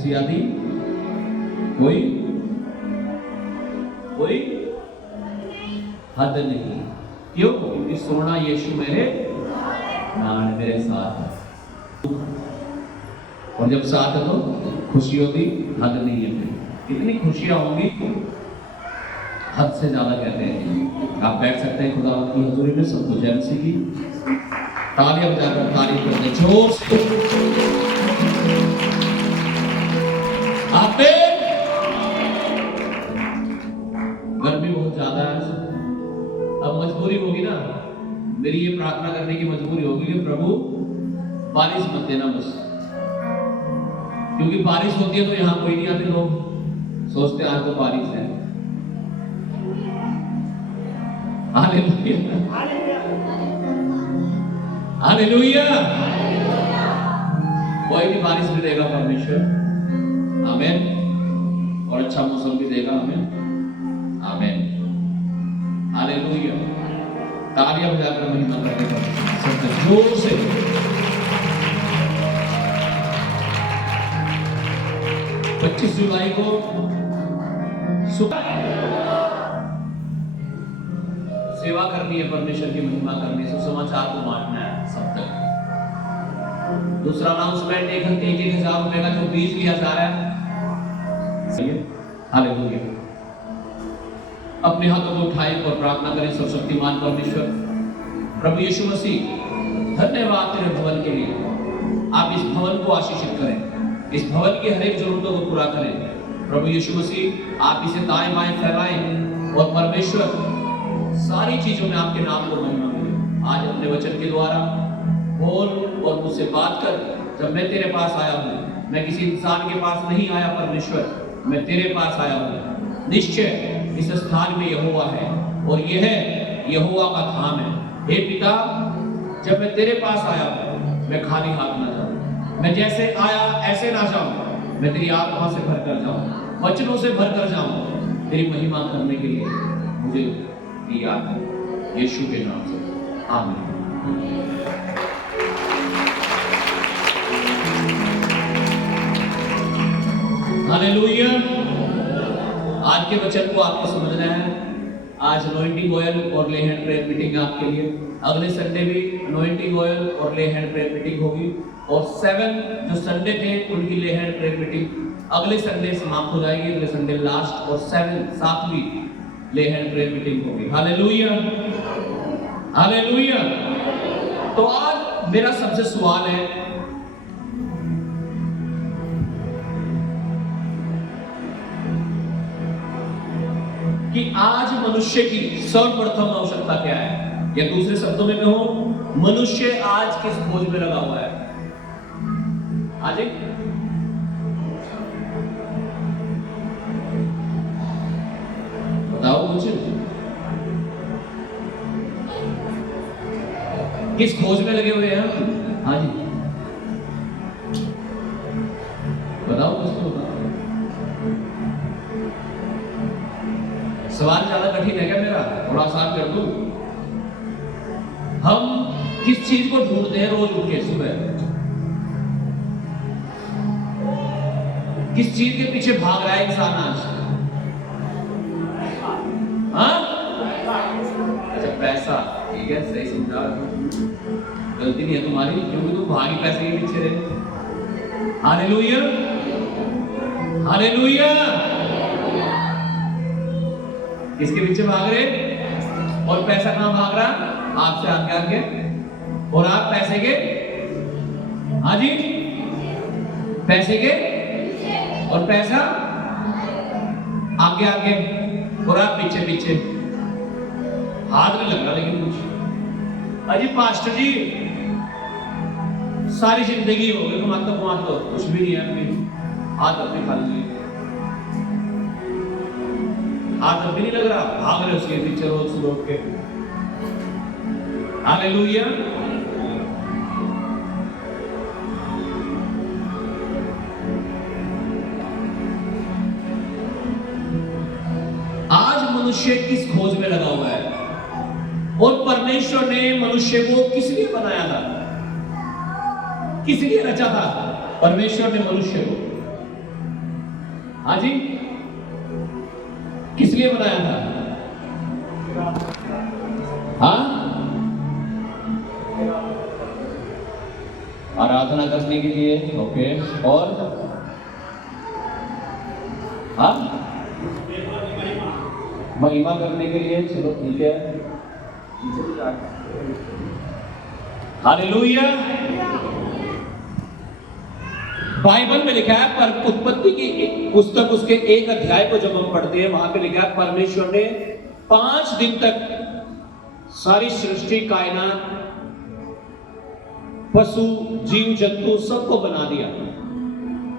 खुशियां दी, कोई कोई हद नहीं। क्यों? क्योंकि सोना यीशु मेरे प्राण मेरे साथ है, और जब साथ है तो खुशी होगी, हद नहीं है। कितनी खुशियां होंगी, हद से ज्यादा कहते हैं। आप बैठ सकते हैं खुदा की हजूरी में, सबको जय मसीह की तालियां बजाकर तारीफ करते जोर से। आमीन। गर्मी बहुत ज्यादा है, अब मजबूरी होगी ना, मेरी ये प्रार्थना करने की मजबूरी होगी कि प्रभु बारिश मत देना बस, क्योंकि बारिश होती है तो यहाँ कोई नहीं आते, लोग सोचते आज तो बारिश है। Hallelujah, hallelujah. कोई भी बारिश भी देगा परमेश्वर, आमीन, और अच्छा मौसम भी देगा हमें, आमीन, हालेलुया। तालियां बजाकर महिमा करने का सबसे जोर से। पच्चीस जुलाई को सेवा करनी है, परमेश्वर की महिमा करनी है, सुसमाचार को बांटना है सब तक। दूसरा अनाउंसमेंट, 1,000 रुपए का जो बीज लिया जा रहा है, हालेलुया। अपने हाथों को उठाएं और प्रार्थना करें। सर्वशक्तिमान परमेश्वर प्रभु यीशु मसीह, धन्यवाद तेरे भवन के लिए। आप इस भवन को आशीषित करें, इस भवन की हर एक जरूरतों को पूरा करें। प्रभु यीशु मसीह, आप इसे दाएं बाएं फैलाएं, और परमेश्वर सारी चीजों में आपके नाम को महिमा मिले। आज अपने वचन के द्वारा बोल और मुझसे बात कर। जब मैं तेरे पास आया हूँ, मैं किसी इंसान के पास नहीं आया परमेश्वर, मैं तेरे पास आया हूँ। निश्चय इस स्थान में यहोवा है, और यह यहोवा का धाम है। हे पिता, जब मैं तेरे पास आया हूँ, मैं खाली हाथ ना जाऊं, मैं जैसे आया ऐसे ना जाऊं, मैं तेरी आत्मा से भर कर जाऊं, वचनों से भर कर जाऊं, तेरी महिमा करने के लिए मुझे दिया है, यीशु के नाम से, आमीन। हालेलुया। आज के वचन को आपको समझना है। आज अनॉइंटिंग ऑयल और ले हैंड प्रेयर मीटिंग आपके लिए, अगले संडे भी अनॉइंटिंग ऑयल और ले हैंड प्रेयर मीटिंग होगी, और 7 जो संडे थे उनकी ले हैंड प्रेयर मीटिंग अगले संडे समाप्त हो जाएगी। अगले संडे लास्ट, और 7वीं ले हैंड प्रेयर मीटिंग होगी। Hallelujah, hallelujah. तो आज मेरा सबसे सवाल है कि आज मनुष्य की सर्वप्रथम आवश्यकता क्या है, या दूसरे शब्दों में कहूं, मनुष्य आज किस खोज में लगा हुआ है? आज बताओ मुझे, किस खोज में लगे हुए हैं हम? हाँ जी, बताओ कुछ तो बताओ। सवाल ज्यादा कठिन है क्या मेरा? थोड़ा आसान कर दूं। हम किस चीज को ढूंढते हैं रोज उठ के सुबह? किस चीज के पीछे भाग रहा है इंसान आज? हाँ? अच्छा, पैसा। ठीक है, सही समझा। गलती नहीं है तुम्हारी, क्योंकि तुम भागी पैसे के पीछे रहे। Hallelujah, hallelujah. किसके पीछे भाग रहे? और पैसा कहां भाग रहा? आपसे आगे आगे, और आप पैसे के, हाँ जी, पैसे के, और पैसा आगे आगे, और आप पीछे पीछे। हाथ नहीं लग रहा लेकिन कुछ। अजी पास्टर जी, सारी जिंदगी हो गई कमाते कुछ भी नहीं है अपनी, हाथ अपने खाली, हाथ अब भी नहीं लग रहा, भाग रहे उसके पीछे रोज रोक के। हालेलुया। आज मनुष्य किस खोज में लगा हुआ है, और परमेश्वर ने मनुष्य को किस लिए बनाया था, किस लिए रचा था परमेश्वर ने मनुष्य को? हाँ जी, किस लिए बनाया था? हाँ, आराधना करने के लिए। ओके, और हाँ, महिमा करने के लिए। चलो ठीक है, हालेलुया। बाइबल में लिखा है, पर उत्पत्ति की पुस्तक उसके 1 अध्याय को जब हम पढ़ते हैं, वहां पे लिखा है परमेश्वर ने 5 दिन तक सारी सृष्टि, कायनात, पशु, जीव जंतु सबको बना दिया।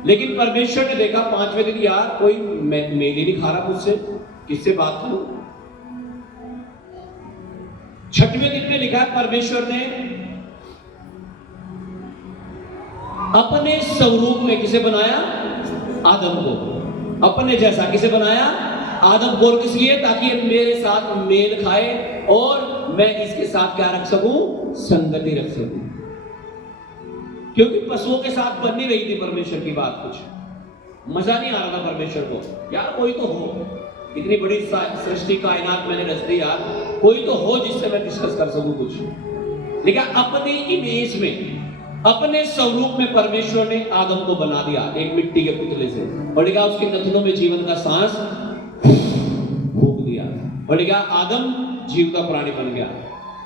लेकिन परमेश्वर ने देखा 5वें दिन, यार कोई मेल ही नहीं खा रहा मुझसे, किससे बात करूं। 6वें दिन में लिखा है परमेश्वर ने अपने स्वरूप में किसे बनाया? आदम को। अपने जैसा किसे बनाया? आदम को। किस लिए? ताकि मेरे साथ मेल खाए और मैं इसके साथ क्या रख सकूं? संगति रख सकूं। क्योंकि पशुओं के साथ बन नहीं रही थी परमेश्वर की बात, कुछ मजा नहीं आ रहा था परमेश्वर को। यार कोई तो हो, इतनी बड़ी सृष्टि कायनात मैंने रच दी, यार कोई तो हो जिससे मैं डिस्कस कर सकूं कुछ। लेकिन अपनी इमेज में, अपने स्वरूप में परमेश्वर ने आदम को बना दिया एक मिट्टी के पुतले से, और लिखा उसके नथनों में जीवन का सांस फूंक दिया, और लिखा आदम जीवता प्राणी बन गया।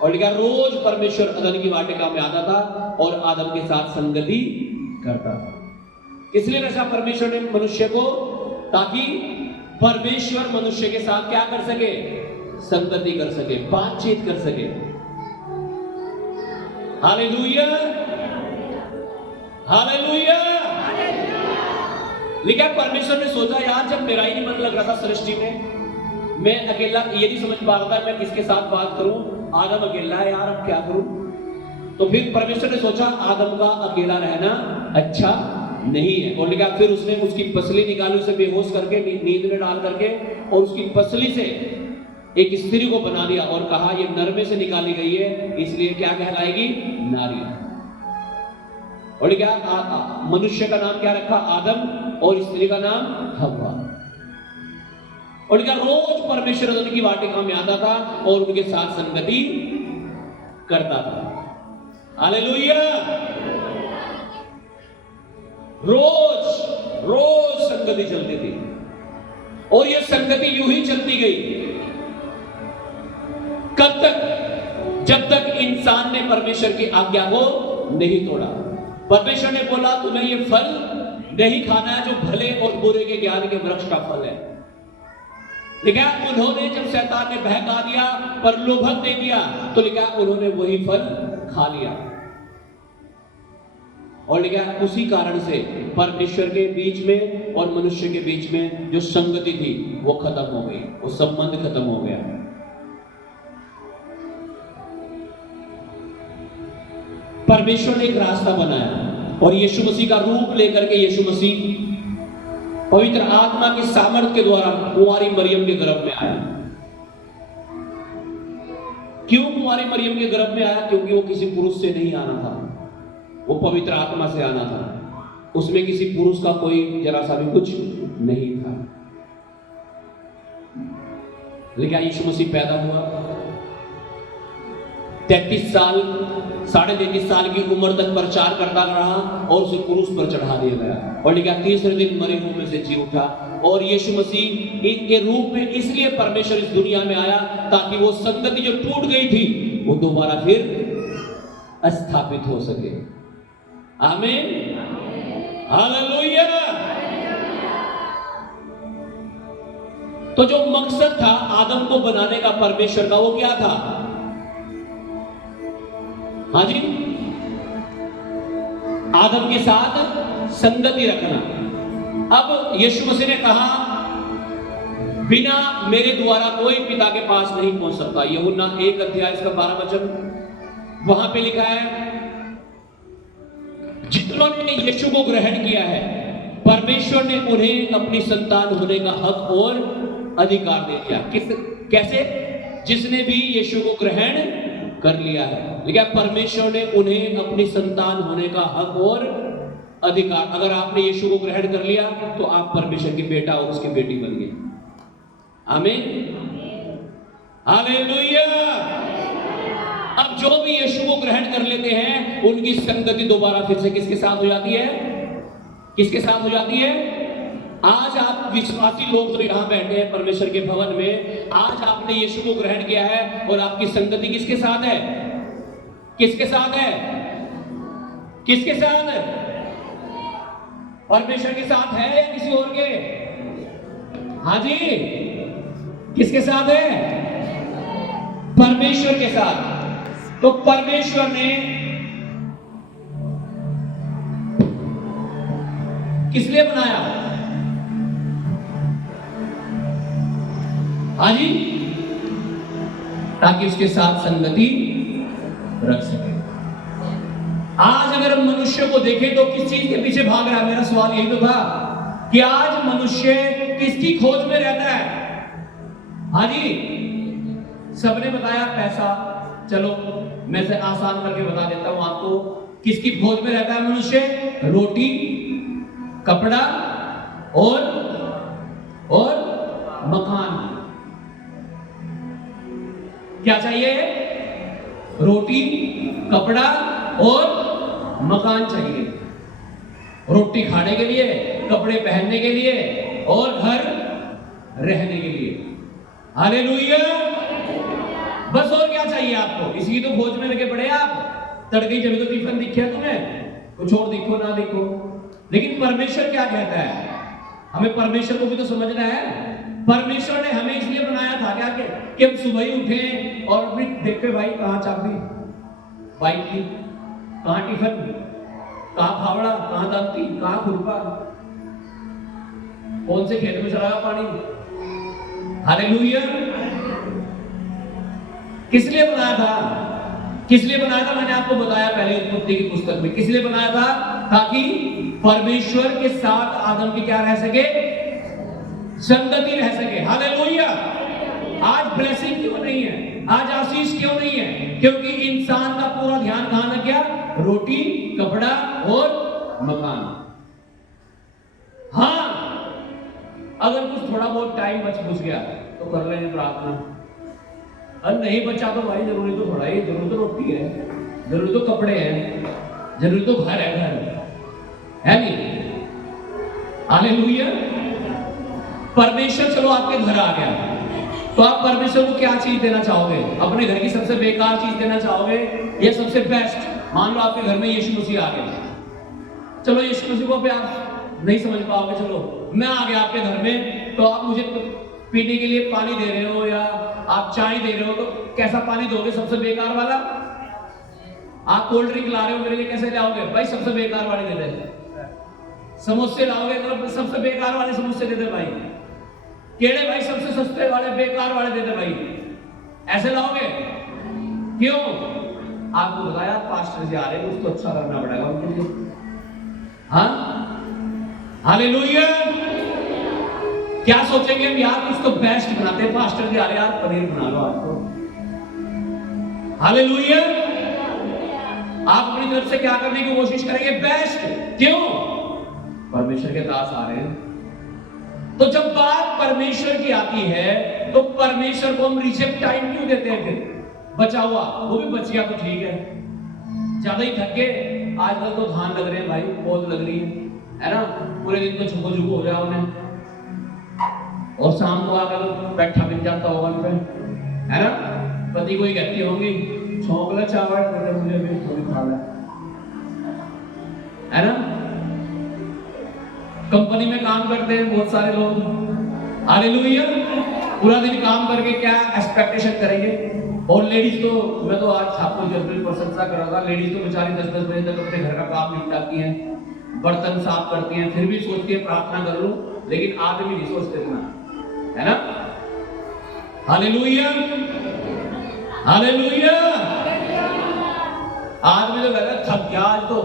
और लिखा रोज परमेश्वर अदन की वाटिका में आता था और आदम के साथ संगति करता था। इसलिए रचा परमेश्वर ने मनुष्य को, ताकि परमेश्वर मनुष्य के साथ क्या कर सके? संगति कर सके, बातचीत कर सके। Hallelujah, hallelujah. लेकिन परमेश्वर ने सोचा, यार जब मेरा ही नहीं मन लग रहा था सृष्टि में, मैं अकेला ये नहीं समझ पा रहा था मैं किसके साथ बात करूं, आदम अकेला है, यार अब क्या करूं। तो फिर परमेश्वर ने सोचा आदम का अकेला रहना अच्छा नहीं है, और लिखा फिर उसने उसकी पसली निकाली, उसे बेहोश करके नींद में डाल करके, और उसकी पसली से एक स्त्री को बना दिया और कहा ये नर में से निकाली गई है, इसलिए क्या कहलाएगी? नारी। और क्या मनुष्य का नाम क्या रखा? आदम, और स्त्री का नाम हव्वा। और क्या रोज परमेश्वर अदन की वाटिका में आता था और उनके साथ संगति करता था। हालेलुया। रोज रोज संगति चलती थी, और यह संगति यूं ही चलती गई। कब तक? जब तक इंसान ने परमेश्वर की आज्ञा को नहीं तोड़ा। परमेश्वर ने बोला तुम्हें यह फल नहीं खाना है जो भले और बुरे के ज्ञान के वृक्ष का फल है। लिखा उन्होंने जब शैतान ने बहका दिया, प्रलोभन दे दिया, तो लिखा उन्होंने वही फल खा लिया। और लिखा उसी कारण से परमेश्वर के बीच में और मनुष्य के बीच में जो संगति थी वो खत्म हो गई, वो संबंध खत्म हो गया। परमेश्वर ने एक रास्ता बनाया, और यीशु मसीह का रूप लेकर के यीशु मसीह पवित्र आत्मा के सामर्थ्य के द्वारा कुंवारी मरियम के गर्भ में आया। क्यों कुंवारी मरियम के गर्भ में आया? क्योंकि वो किसी पुरुष से नहीं आना था, वो पवित्र आत्मा से आना था। उसमें किसी पुरुष का कोई जरा सा भी कुछ नहीं था। लेकिन यीशु मसीह पैदा हुआ, 33 साल 33.5 साल की उम्र तक प्रचार करता रहा, और उसे क्रूस पर चढ़ा दिया गया। और लिखा तीसरे दिन मरे हुए में से जी उठा। और यीशु मसीह के रूप में इसलिए परमेश्वर इस दुनिया में आया, ताकि वो संगति जो टूट गई थी वो दोबारा फिर स्थापित हो सके। आमीन, हालेलुया। तो जो मकसद था आदम को बनाने का परमेश्वर का, वो क्या था? हाँ जी, आदम के साथ संगति रखना। अब यीशु मसीह ने कहा बिना मेरे द्वारा कोई पिता के पास नहीं पहुंच सकता। यूहन्ना 1 अध्याय इसका 12 वचन, वहां पे लिखा है जिन्होंने यीशु को ग्रहण किया है परमेश्वर ने उन्हें अपनी संतान होने का हक और अधिकार दे दिया। कैसे? जिसने भी यीशु को ग्रहण कर लिया है। लेकिन परमेश्वर ने उन्हें अपनी संतान होने का हक और अधिकार। अगर आपने यीशु को ग्रहण कर लिया तो आप परमेश्वर के बेटा और उसकी बेटी बन गए। आमीन, हालेलुया। अब जो भी यीशु को ग्रहण कर लेते हैं उनकी संगति दोबारा फिर से किसके साथ हो जाती है? किसके साथ हो जाती है? आज आप विश्वासी लोग जो यहाँ बैठे हैं परमेश्वर के भवन में, आज आपने यीशु को ग्रहण किया है और आपकी संगति किसके साथ है? किसके साथ है? किसके साथ है? परमेश्वर के साथ है या किसी और के? हाँ जी, किसके साथ है? परमेश्वर के साथ। तो परमेश्वर ने किस लिए बनाया? हाँ जी, ताकि उसके साथ संगति रख सके। आज अगर हम मनुष्य को देखें तो किस चीज के पीछे भाग रहा है? मेरा सवाल यही तो था कि आज मनुष्य किसकी खोज में रहता है? हाँ जी, सबने बताया पैसा। चलो मैं से आसान करके बता देता हूं आपको, किसकी खोज में रहता है मनुष्य? रोटी, कपड़ा और मकान। क्या चाहिए? रोटी, कपड़ा और मकान चाहिए। रोटी खाने के लिए, कपड़े पहनने के लिए और घर रहने के लिए। हालेलुया। बस और क्या चाहिए आपको? इसी तो खोज में लगे पड़े आप। तड़के जब तो टिफिन दिखे तुम्हें, कुछ और दिखो ना दिखो। लेकिन परमेश्वर क्या कहता है? हमें परमेश्वर को भी तो समझना है। परमेश्वर ने हमें इसलिए बनाया था क्या कि हम सुबह ही उठे और अपनी देखे भाई कहाँ चाबी बाइक की, कहाँ टिफिन, कहाँ फावड़ा, कहाँ दांती, कहाँ खुरपा, कौन से खेत में चला पानी। हालेलुया। किस लिए बनाया था? किस लिए बनाया था? मैंने आपको बताया पहले उत्पत्ति की पुस्तक में। किस लिए बनाया था? ताकि परमेश्वर के साथ आदम की क्या रह सके? संगति रह सके। हालेलुया। आज ब्लेसिंग क्यों नहीं है? आज आशीष क्यों नहीं है? क्योंकि इंसान का पूरा ध्यान कहां लग गया? रोटी, कपड़ा और मकान। हाँ, अगर कुछ थोड़ा बहुत टाइम बच गया तो कर लेंगे प्रार्थना, और नहीं बचा तो भाई जरूरी तो थोड़ा ही, जरूरी तो रोटी है, जरूरी तो कपड़े हैं, जरूरी तो घर है नहीं? हालेलुया। परमेश्वर चलो आपके घर आ गया तो आप परमेश्वर को क्या चीज देना चाहोगे? अपने घर की सबसे बेकार चीज देना चाहोगे या सबसे बेस्ट? मान लो आपके घर में यीशु मसीह आ गया, चलो यीशु मसीह को आप नहीं समझ पाओगे, चलो मैं आ गया आपके घर में, तो आप मुझे पीने के लिए पानी दे रहे हो या आप चाय दे रहे हो, तो कैसा पानी दोगे? सबसे बेकार वाला। आप कोल्ड ड्रिंक ला रहे हो मेरे लिए, कैसे लाओगे? भाई सबसे बेकार वाले दे दे। समोसे लाओगे तो सबसे बेकार वाले समोसे दे दे भाई। केड़े भाई सबसे सस्ते वाले बेकार वाले दे दे भाई। ऐसे लाओगे? क्यों? आपको बताया पास्टर जी आ रहे हैं, कुछ तो अच्छा करना पड़ेगा उनके लिए। हाँ, हालेलुया। क्या सोचेंगे हम? यार कुछ तो बेस्ट बनाते हैं, पास्टर जी आ रहे हैं, यार पनीर बना लो आज तो। हालेलुया। आप अपनी तरफ से क्या करने की कोशिश करेंगे? बेस्ट। क्यों? परमेश्वर के दास आ रहे हैं। तो जब बात परमेश्वर की आती है तो परमेश्वर को हम रिजेक्ट टाइम क्यों देते हैं? फिर बचा हुआ, वो भी बच गया तो ठीक है, ज्यादा ही थक गए, आजकल तो धान लग रहे हैं भाई, पौध लग रही है ना, पूरे दिन तो झुको झुको हो रहा उन्हें, और शाम को आकर बैठा मिल जाता होगा उन पे, है ना? पति को ही कहती होंगी छोंकला चावल मुझे भी थोड़ी खा ले, है ना? कंपनी में काम करते हैं बहुत सारे लोग, हालेलुया, पूरा दिन काम करके क्या एक्सपेक्टेशन करेंगे? और लेडीज तो, मैं तो आज आपको जनरल प्रशंसा कर रहा था, लेडीज तो बेचारी 10-10 बजे तक अपने घर का काम निपटाती हैं, बर्तन साफ करती हैं, फिर भी सोचती है प्रार्थना कर लूं, लेकिन आदमी नहीं सोचते इतना, है ना? Hallelujah, hallelujah. आदमी तो कहता है थक गया आज तो,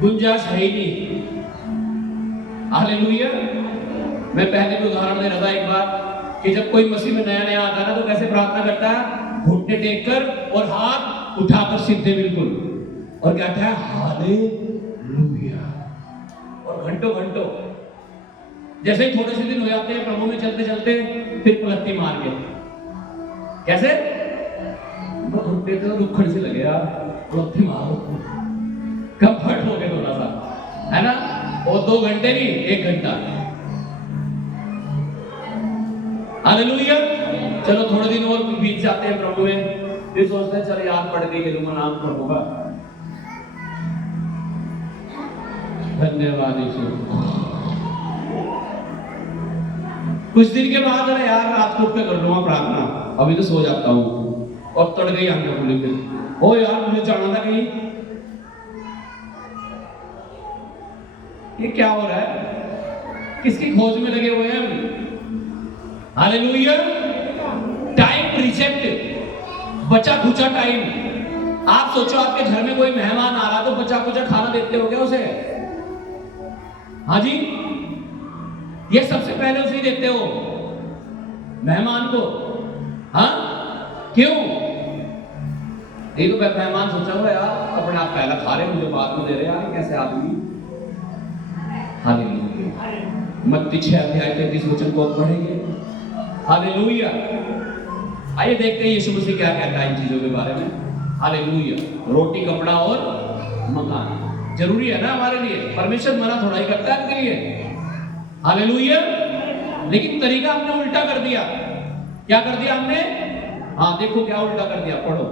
गुंजाइश है ही नहीं। हालेलुया। मैं पहले भी उदाहरण दे रहा था एक बार कि जब कोई मसीह में नया नया आता है ना तो कैसे प्रार्थना करता है? घुटने टेककर और हाथ उठाकर सीधे बिल्कुल, और कहता है हालेलुया। घंटों घंटों। जैसे ही थोड़े से दिन हो जाते हैं प्रभु में चलते चलते, फिर पलत्ती मार के कैसे घुटने तो रुखड़ से लगे यार, पलत्ती मारो, कंफर्ट हो गए थोड़ा सा, है ना। और 2 घंटे नहीं, 1 घंटा। हालेलुया। चलो थोड़े दिन और बीत जाते हैं प्रभु में, फिर सोचते हैं चलो याद पड़ गई, खेलूंगा नाम प्रभु का। धन्यवाद यीशु। कुछ दिन के बाद अरे यार रात को उठ के कर लूंगा प्रार्थना, अभी तो सो जाता हूँ, और तड़ गई आंखें खुली, फिर ओ यार मुझे जाना था कहीं। ये क्या हो रहा है? किसकी खोज में लगे हुए हैं हम? हालेलुया। टाइम रिजेक्ट, बचा खुचा टाइम। आप सोचो आपके घर में कोई मेहमान आ रहा तो बचा खुचा खाना देते हो क्या उसे? हाँ जी, ये सबसे पहले उसे देते हो मेहमान को। हाँ क्यों? एक तो मेहमान सोचा हुआ यार अपने आप पहला खा रहे, मुझे बाद में दे रहे यार, कैसे आदमी। हालेलुया। मत्ती 6:33 वचन को पढ़ेंगे। हालेलुया। आइए देखते हैं यीशु मसीह क्या कहता है इन चीजों के बारे में। हालेलुया। रोटी, कपड़ा और मकान जरूरी है ना हमारे लिए, परमेश्वर मना थोड़ा ही करता है आपके लिए। हालेलुया। लेकिन तरीका हमने उल्टा कर दिया। क्या कर दिया हमने? हाँ देखो क्या उल्टा कर दिया, पढ़ो।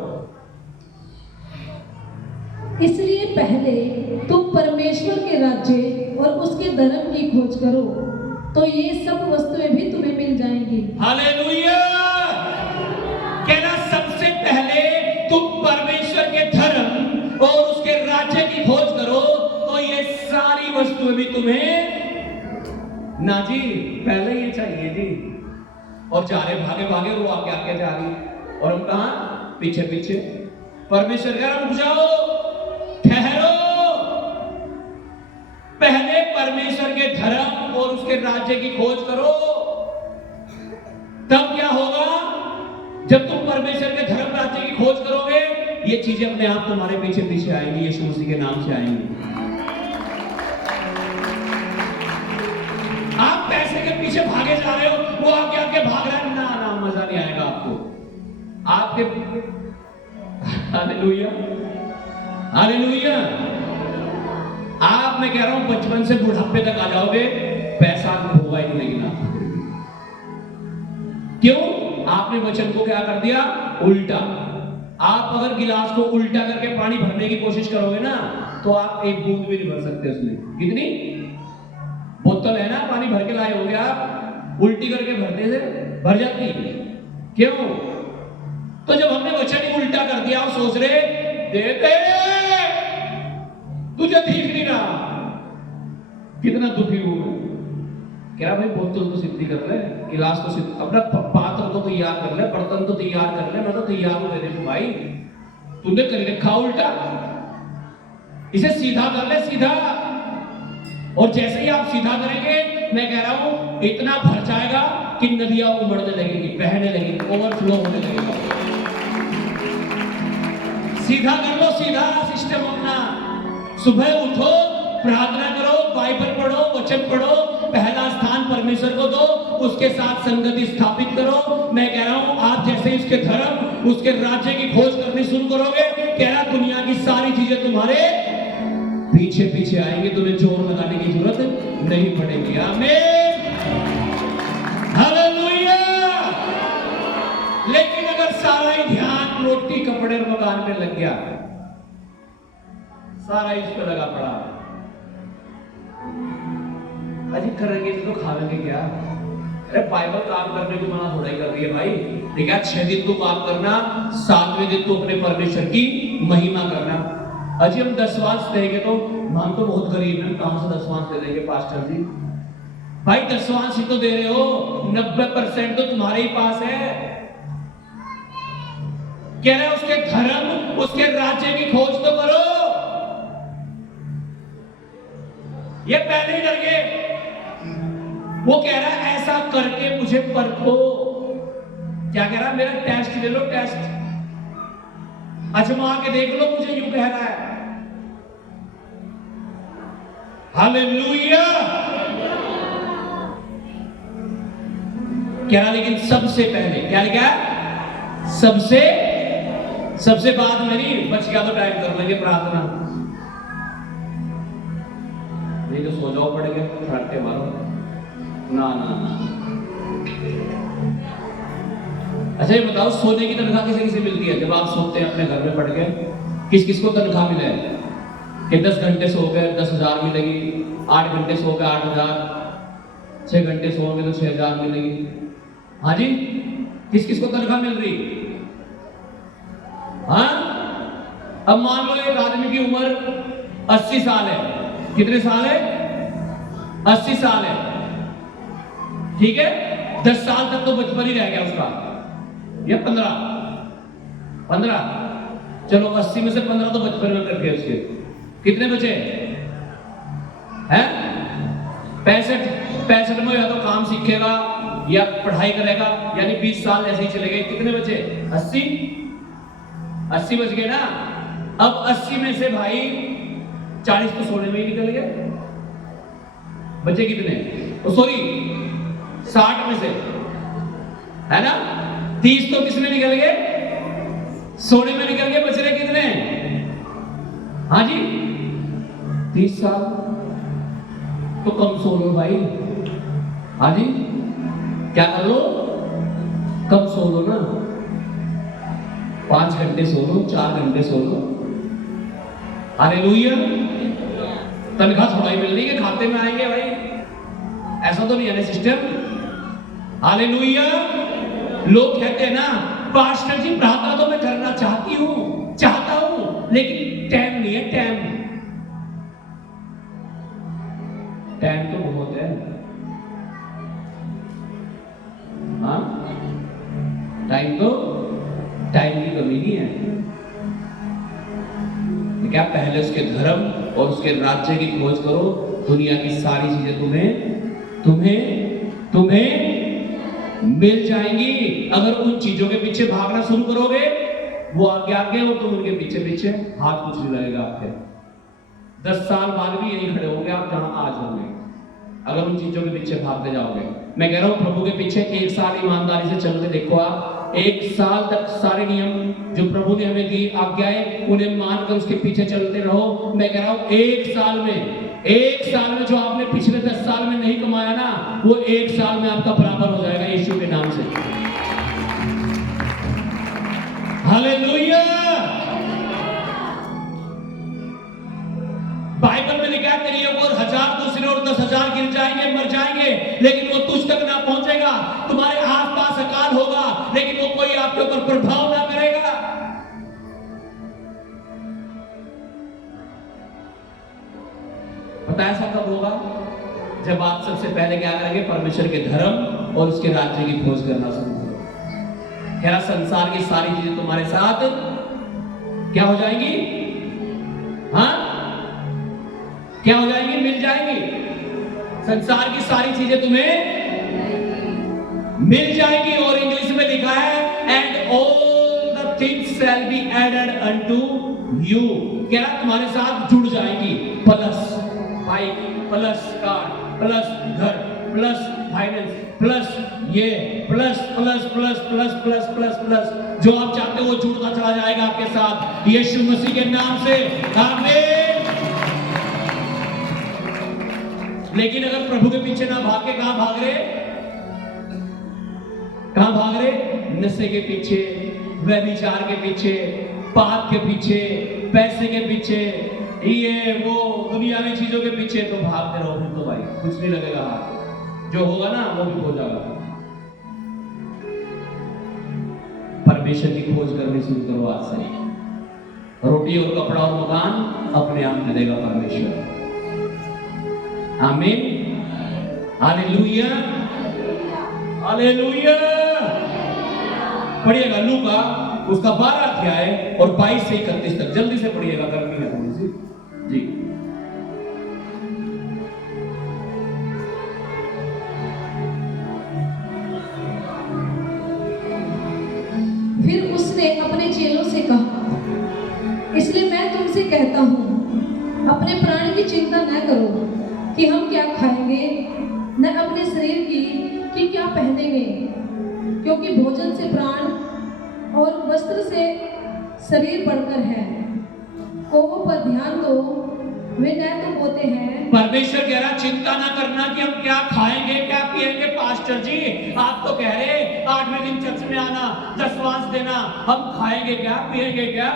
इसलिए पहले तुम परमेश्वर के राज्य और उसके धर्म की खोज करो, तो ये सब वस्तुएं भी तुम्हें मिल जाएंगी। हालेलुया। कहना सबसे पहले तुम परमेश्वर के धर्म और उसके राज्य की खोज करो, तो ये सारी वस्तुएं भी तुम्हें ना जी, पहले ये चाहिए जी। और जा रहे भागे भागे, वो आगे आगे जा रही, और हम कहां? पीछे पीछे। परमेश्वर कह रहा रुक जाओ, ठहरो, पहले परमेश्वर के धर्म और उसके राज्य की खोज करो। तब क्या होगा? जब तुम परमेश्वर के धर्म राज्य की खोज करोगे, ये चीजें अपने आप तुम्हारे पीछे पीछे आएंगी, यीशु मसीह के नाम से आएंगी। आप पैसे के पीछे भागे जा रहे हो, वो आगे आगे भाग रहा है, ना ना मजा नहीं आएगा आपको। आपके हालेलुया, हालेलुया। आप, मैं कह रहा हूं बचपन से बुढ़ापे तक आ जाओगे, पैसा होगा ही नहीं ना। क्यों? आपने वचन को क्या कर दिया? उल्टा। आप अगर गिलास को उल्टा करके पानी भरने की कोशिश करोगे ना, तो आप एक बूंद भी नहीं भर सकते उसमें। कितनी बोतल है ना, पानी भर के लाए होंगे आप, उल्टी करके भरने से भर जाती। क्यों? तो जब हमने वचन ही उल्टा कर दिया, और सोच रहे देते तुझे दिख नहीं रहा, कितना दुखी हूं मैं। क्या भाई, बोतल तो सिद्धि कर ले, गिलास तो सिद्ध, अपना पात्र तो तैयार कर ले, बर्तन तो तैयार कर ले, मैं तो तैयार हूं देने को भाई। तूने कर रखा उल्टा, इसे सीधा कर ले, सीधा। और जैसे ही आप सीधा करेंगे, मैं कह रहा हूं इतना भर जाएगा कि नदियां उमड़ने लगेगी, बहने लगेगी, ओवरफ्लो होने लगेगा। सीधा कर लो, सीधा सिस्टम अपना। सुबह उठो, प्रार्थना करो, बाइबल पढ़ो, वचन पढ़ो, पहला स्थान परमेश्वर को दो, उसके साथ संगति स्थापित करो। मैं कह रहा हूं आप जैसे उसके धर्म, उसके राज्य की खोज करनी शुरू करोगे, कह रहा दुनिया की सारी चीजें तुम्हारे पीछे पीछे आएंगे, तुम्हें जोर लगाने की जरूरत नहीं पड़ेगी। आमीन, हालेलुया। लेकिन अगर सारा ही ध्यान रोटी, कपड़े और मकान पे लग गया, सारा इस पे लगा पड़ा, अजी करेंगे तो खाएंगे क्या? अरे बाइबल काम करने को मना थोड़ा ही कर रही है भाई। ठीक है, 6 दिन तो काम करना, 7वें दिन तो अपने परमेश्वर की महिमा करना। अजी हम 10वांश देंगे तो हम तो बहुत गरीब हैं, कहां से 10वांश दे देंगे पास्टर जी? भाई 10वांश ही तो दे रहे हो, 90% तो तुम्हारे ही पास है। कह रहे उसके धर्म, उसके राज्य की खोज तो करो। ये पहले ही डर गए। वो कह रहा है ऐसा करके मुझे परखो। क्या कह रहा है? मेरा टेस्ट ले लो, टेस्ट आजमा के देख लो, मुझे यूं कह रहा है। हालेलुया। क्या लेकिन सबसे पहले क्या लिखा? सबसे बाद में नहीं, बच गया तो टाइम कर लेंगे प्रार्थना, नहीं तो सो जाओ पड़ गए फटाके मारो। ना ना ना। अच्छा ये बताओ, सोने की तनख्वाह किसे किसे मिलती है? जब आप सोते हैं अपने घर में पड़ के, किस किस को तनख्वाह मिले कि 10 घंटे सो गए 10,000 मिलेगी, 8 घंटे सो गए 8,000, 6 घंटे सोओगे तो 6,000 मिलेगी। हाँ जी, किस किस को तनख्वाह मिल रही? हाँ, अब मान लो एक आदमी की उम्र 80 साल है। कितने साल है? 80 साल है, ठीक है। 10 साल तक तो बचपन ही रह गया उसका, या 15, चलो 80 में से 15 तो बचपन में कर गए उसके, कितने बचे हैं? 65 में या तो काम सीखेगा या पढ़ाई करेगा, यानी 20 साल ऐसे ही चले गए। कितने बचे? 80 बच गए ना। अब 80 में से भाई 40 तो सोने में ही निकल गए, बचे कितने? सॉरी 60 में से, है ना। 30 तो किसमें निकल गए? सोने में निकल गए। बच रहे कितने? हाँ जी 30 साल। तो कम सो लो भाई। हाँ जी, क्या कर लो? कम सो लो ना, 5 घंटे सो लो, 4 घंटे सो लो। हालेलुया। तनख्वाह थोड़ा ही मिल रही है, खाते में आएंगे भाई, ऐसा तो नहीं है ना सिस्टम। हालेलुया। लोग कहते हैं ना, पास्टर जी प्रार्थना तो मैं करना चाहता हूं, लेकिन टाइम नहीं है। टाइम तो बहुत है। हाँ, टाइम की कमी नहीं है। क्या? पहले उसके धर्म और उसके राज्य की खोज करो, दुनिया की सारी चीजें तुम्हें मिल जाएंगी। अगर उन चीजों के पीछे भागना शुरू करोगे, वो आगे और तुम उनके पीछे हाथ कुछ नहीं लगेगा आपके। 10 साल बाद भी यही खड़े होंगे आप जहां आज होंगे, अगर उन चीजों के पीछे भागते जाओगे। मैं कह रहा हूं प्रभु के पीछे 1 साल ईमानदारी से चलते देखो आप। 1 साल तक सारे नियम जो प्रभु ने हमें दी आज्ञाएं, उन्हें मानकर उसके पीछे चलते रहो। मैं कह रहा हूं 1 साल में जो आपने पिछले 10 साल में नहीं कमाया ना, वो 1 साल में आपका बराबर हो जाएगा यीशु के नाम से। हालेलुया। बाइबल में लिखा है तेरी ओर 1000 दूसरे और 10,000 गिर जाएंगे, मर जाएंगे, लेकिन वो तुझ तक ना पहुंचेगा। तुम्हारे आसपास अकाल होगा, लेकिन वो कोई आपके ऊपर प्रभाव ना करेगा। पता ऐसा कब होगा? जब आप सबसे पहले क्या करेंगे? परमेश्वर के धर्म और उसके राज्य की खोज करना शुरू करो। क्या संसार की सारी चीजें तुम्हारे साथ क्या हो जाएंगी? हाँ, क्या हो जाएंगी? मिल जाएंगी। संसार की सारी चीजें तुम्हें मिल जाएंगी। और इंग्लिश में लिखा है and all the things shall be added unto you. क्या तुम्हारे साथ जुड़ जाएंगी। Plus bike, plus car, plus घर, प्लस फाइनेंस, प्लस ये, plus plus plus plus plus plus plus, जो आप चाहते हो वो जुड़ता चला जाएगा आपके साथ यीशु मसीह के नाम से। आमीन। लेकिन अगर प्रभु के पीछे ना भाग के कहां भाग रहे? नशे के पीछे, व्यभिचार के पीछे, पाप के पीछे, पैसे के पीछे, ये वो दुनियावी चीजों के पीछे तो भागते रहो, फिर तो भाई कुछ नहीं लगेगा। जो होगा ना वो भी हो जाएगा। परमेश्वर की खोज करनी शुरू करो आज से। रोटी और कपड़ा और मकान अपने आप दे देगा परमेश्वर। आमीन। हालेलुया। हालेलुया। पढ़िएगा लूका उसका 12 अध्याय और 22 से 31 तक, जल्दी से पढ़िएगा, गर्मी है थोड़ी सी जी। फिर उसने अपने चेलों से कहा, इसलिए मैं तुमसे कहता हूं, अपने प्राण की चिंता न करो क्योंकि भोजन से प्राण और वस्त्र से शरीर बढ़कर है। कोवों पर ध्यान दो, वे न तो बोते हैं। परमेश्वर कह रहा चिंता ना करना कि हम क्या खाएंगे क्या पिएंगे। पास्टर जी आप तो कह रहे 8वें दिन चर्च में आना, दशवांश देना, हम खाएंगे क्या पिएंगे क्या?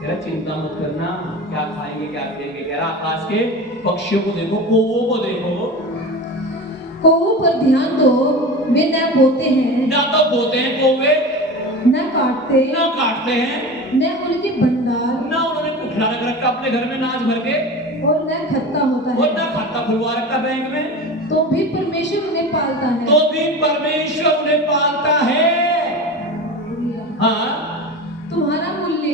कह रहा चिंता मत करना क्या खाएंगे क्या पिएंगे। कह रहा आकाश के पक्षियों को देखो, कौवों को देखो। कोवों पर ध्यान दो, वे न बोते हैं, ना तो बोते हैं कौवे, न काटते हैं, न उनके भंडार, ना उन्होंने कुठला रख रखा अपने घर में नाच भर के, और न खत्ता होता और है, ना खाता खुलवा रखा बैंक में, तो भी परमेश्वर उन्हें पालता है। तो भी परमेश्वर उन्हें पालता है। हाँ, तुम्हारा मूल्य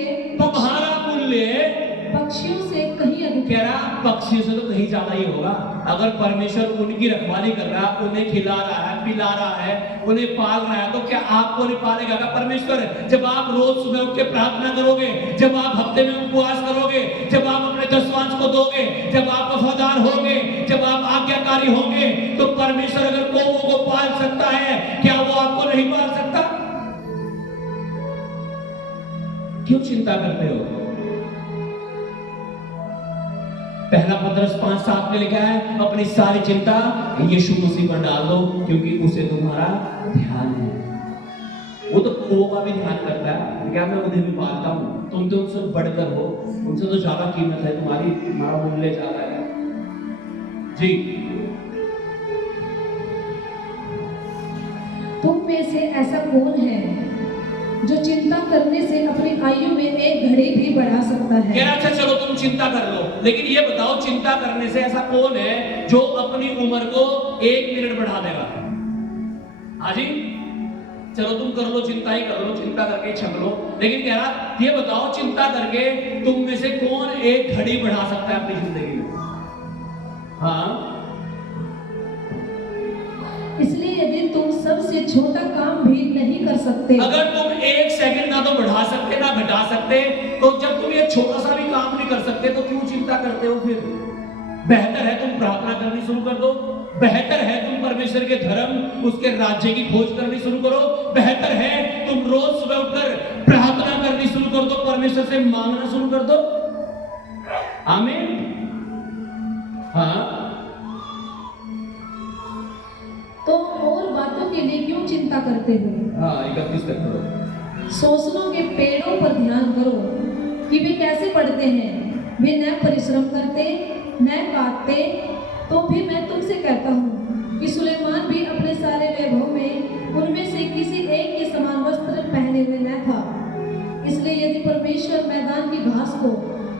पक्षियों से कहीं अधिक। कह रहा पक्षियों से तो कहीं ज्यादा ही होगा। अगर परमेश्वर उनकी रखवाली कर रहा है, उन्हें खिला रहा है, पिला रहा है, उन्हें पाल रहा है, तो क्या आपको नहीं पालेगा क्या परमेश्वर? जब आप रोज सुबह उठ के प्रार्थना करोगे, जब आप हफ्ते में उपवास करोगे, जब आप अपने दशवांश को दोगे, जब आप वफादार होगे, जब आप आज्ञाकारी होगे, तो परमेश्वर अगर कौवों को पाल सकता है, क्या वो आपको नहीं पाल सकता? क्यों चिंता करते हो? पहला पत्रस 5:7 में लिखा है अपनी सारी चिंता यीशु मसीह पर डाल दो क्योंकि उसे तुम्हारा ध्यान है। वो तो कौवों का भी ध्यान करता है, क्या मैं उन्हें भी पालता हूँ। तुम तो उनसे बढ़कर हो, उनसे तो ज्यादा कीमत है तुम्हारी, तुम्हारा मूल्य ज्यादा है। जी तुम में से ऐसा कौन है जो चिंता करने से अपनी आयु में एक घड़ी भी बढ़ा सकता है? कह रहा अच्छा चलो तुम चिंता कर लो, लेकिन ये बताओ चिंता करने से ऐसा कौन है जो अपनी उम्र को 1 मिनट बढ़ा देगा? हाँ जी, चलो तुम कर लो, चिंता ही कर लो, चिंता करके छक लो, लेकिन कह रहा ये बताओ चिंता करके तुम में से कौन एक घड़ी बढ़ा सकता है अपनी जिंदगी में? हाँ, इसलिए यदि तुम सबसे छोटा काम भी नहीं कर सकते, अगर तुम 1 सेकंड ना तो बढ़ा सकते ना घटा सकते, तो जब तुम ये छोटा सा भी काम नहीं कर सकते तो क्यों चिंता करते हो? फिर बेहतर है तुम प्रार्थना करनी शुरू कर दो, बेहतर है तुम परमेश्वर के धर्म, उसके राज्य की खोज करनी शुरू करो, बेहतर है तुम रोज सुबह उठकर प्रार्थना करनी शुरू कर दो, परमेश्वर से मांगना शुरू कर दो। आमीन। हाँ, तो और बातों के लिए क्यों चिंता करते हो? हाँ 31 तक करो। सोसलों के पेड़ों पर ध्यान करो कि वे कैसे बढ़ते हैं, वे न परिश्रम करते न काटते, तो भी मैं तुमसे कहता हूँ कि सुलेमान भी अपने सारे वैभव में उनमें से किसी एक के समान वस्त्र पहने हुए न था। इसलिए यदि परमेश्वर मैदान की घास को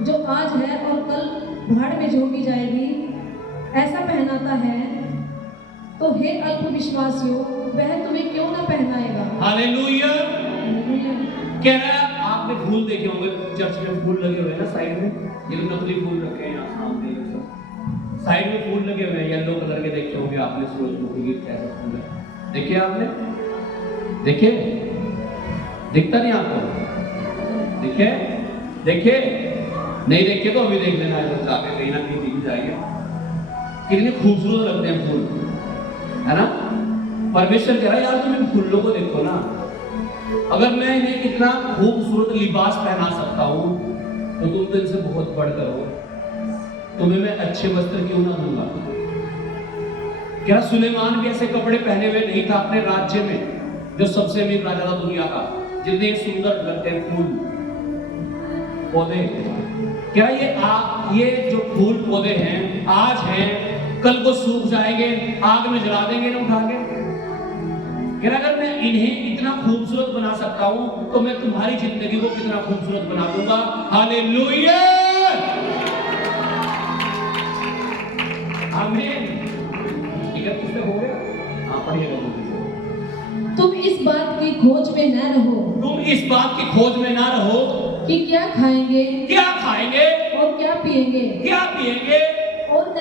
जो आज है और कल भाड़ में झोंकी जाएगी ऐसा पहनाता है, तो हे अल्पविश्वासियों वह तुम्हें क्यों ना पहनाएगा। हालेलुया। कह रहा है आपने फूल देखे होंगे चर्च में, फूल लगे हुए हैं ना साइड में, ये लोग नकली फूल रखे हैं यहाँ सामने, साइड में फूल लगे हुए हैं येलो कलर के, देखे होंगे आपने सूरजमुखी के कैसे फूल है, देखे आपने? देखे? दिखता नहीं आपको? देखे? देखे? नहीं देखे तो अभी देख लेना है, जाके कहीं ना कहीं दिख जाएगा। कितने खूबसूरत लगते हैं फूल, है ना? परमेश्वर कह रहा है यार तुम इन फूलों को देखो ना, अगर मैं इन्हें इतना खूबसूरत लिबास पहना सकता हूँ तो तुम तो इनसे बहुत बढ़कर हो, तुम्हें मैं अच्छे वस्त्र क्यों ना दूंगा? क्या सुलेमान भी ऐसे कपड़े पहने हुए नहीं था अपने राज्य में, जो सबसे अमीर राजा था दुनिया का, जितने सुंदर लगते हैं फूल पौधे? क्या ये जो फूल पौधे हैं आज हैं, कल को सूख जाएंगे, आग में जला देंगे ना उठा के? अगर मैं इन्हें इतना खूबसूरत बना सकता हूं तो मैं तुम्हारी जिंदगी को कितना खूबसूरत बना दूंगा। हालेलुया। आमीन। किससे हो गया? हाँ पढ़िएगा। तुम इस बात की खोज में न रहो, तुम इस बात की खोज में ना रहो कि क्या खाएंगे और क्या पिएंगे, और न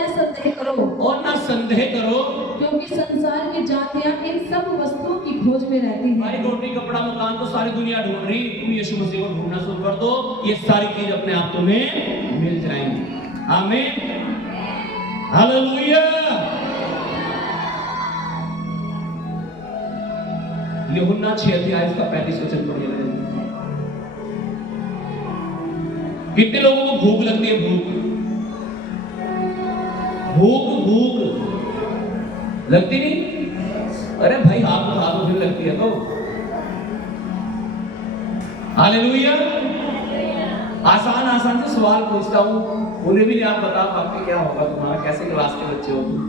संदेह करो, क्योंकि संसार की जातियां इन सब वस्तुओं की खोज में रहती हैं। भाई रोटी कपड़ा मकान तो सारी दुनिया ढूंढ रही, तुम यीशु मसीह को ढूंढना शुरू कर दो, ये सारी चीज अपने आप तुम्हें मिल जाएंगी। आमीन। हालेलुया। यूहन्ना 6 अध्याय उसका 35 वचन पढ़िए। कितने लोगों को भूख लगती है? भूख लगती नहीं? अरे भाई हाथ उठा दो, फिर लगती है तो। हालेलुया। आसान से सवाल पूछता हूं, उन्हें भी नहीं आप बता पाते क्या होगा तुम्हारा, कैसे क्लास के बच्चे हो तुम।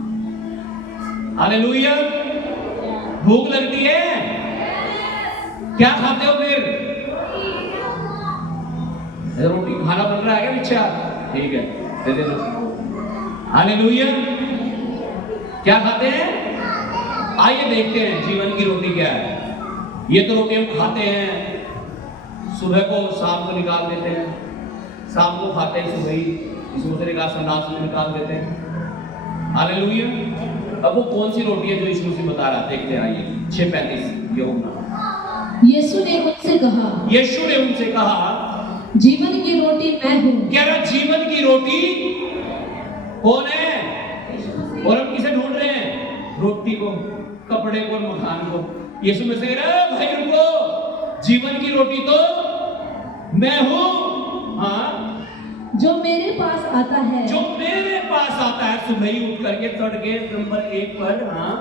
हालेलुया। भूख लगती है? क्या खाते हो फिर? रोटी खाना बन रहा है क्या बच्चा? ठीक है, दे दे दो। हालेलुया। क्या खाते हैं? आइए देखते हैं जीवन की रोटी क्या है। ये तो रोटी हम खाते हैं, सुबह को शाम को निकाल देते हैं, शाम को खाते हैं सुबह ही, इसमें से निकाल संडास में निकाल देते हैं। हालेलुया। अब वो कौन सी रोटी है जो यीशु मसीह बता रहा, देखते हैं आइए। 6:35 यूहन्ना। यीशु ने उनसे कहा, जीवन की रोटी मैं हूँ। क्या जीवन की रोटी कौन है? और हम किसे ढूंढ रहे हैं? रोटी को, कपड़े को, मकान को। यीशु में से कह रहा है, भाई रुको, जीवन की रोटी तो मैं हूं। हाँ, जो मेरे पास आता है सुबह ही उठ करके तड़के नंबर 1 पर, हाँ,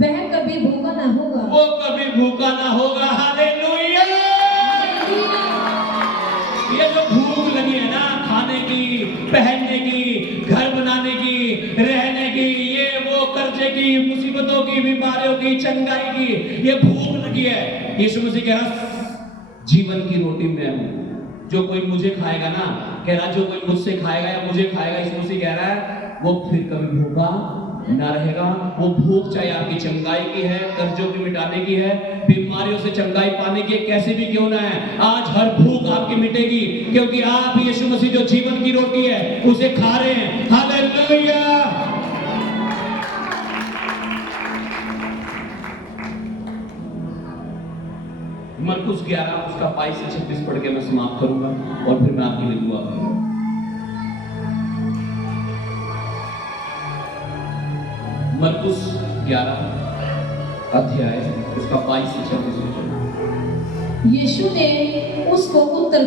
वह कभी भूखा ना होगा। वो कभी भूखा ना होगा। हालेलुया। ये जो भूख लगी है ना, खाने की, पहनने की, घर बनाने की, रहने की, ये वो कर्जे की, मुसीबतों की, बीमारियों की, चंगाई की, ये भूख लगी है। यीशु मसीह कह रहा, जीवन की रोटी मैं हूं। जो कोई मुझे खाएगा ना, कह रहा जो कोई मुझसे खाएगा या मुझे खाएगा, यीशु मसीह कह रहा है, वो फिर कभी भूखा ना रहेगा। वो भूख चाहे आपकी चंगाई की है, कर्जों की मिटाने की है, बीमारियों से चंगाई पाने की, कैसी भी क्यों ना है, आज हर भूख आपकी मिटेगी, क्योंकि आप यीशु मसीह जो जीवन की रोटी है उसे खा रहे हैं। हालेलुया। मरकुस 11 उसका 22 से 26 पढ़ के मैं समाप्त करूंगा और फिर मैं आपके लिए दुआ करूंगा। मरकुस 11 अध्याय उसका 22 से 26 वचन। यीशु ने उसको उत्तर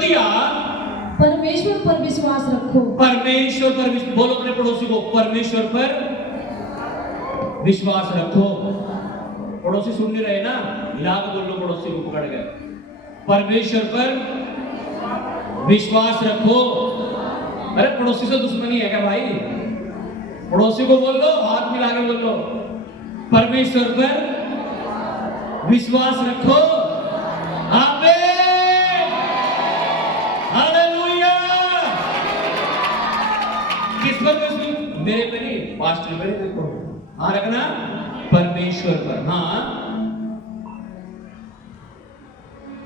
दिया, परमेश्वर पर विश्वास रखो। बोलो अपने पड़ोसी को, परमेश्वर पर विश्वास रखो। पड़ोसी सुन नहीं रहे ना, हिला के बोलो, पड़ोसी को पकड़ गए। परमेश्वर पर विश्वास रखो। अरे पड़ोसी से दुश्मनी है क्या भाई? पड़ोसी को बोल लो, हाथ मिला के बोल लो, परमेश्वर पर विश्वास रखो। आमीन। हालेलुया। किस पर विश्वास? मेरे पे नहीं, पास्टर पे नहीं, देखो हाँ रखना, परमेश्वर पर। हाँ,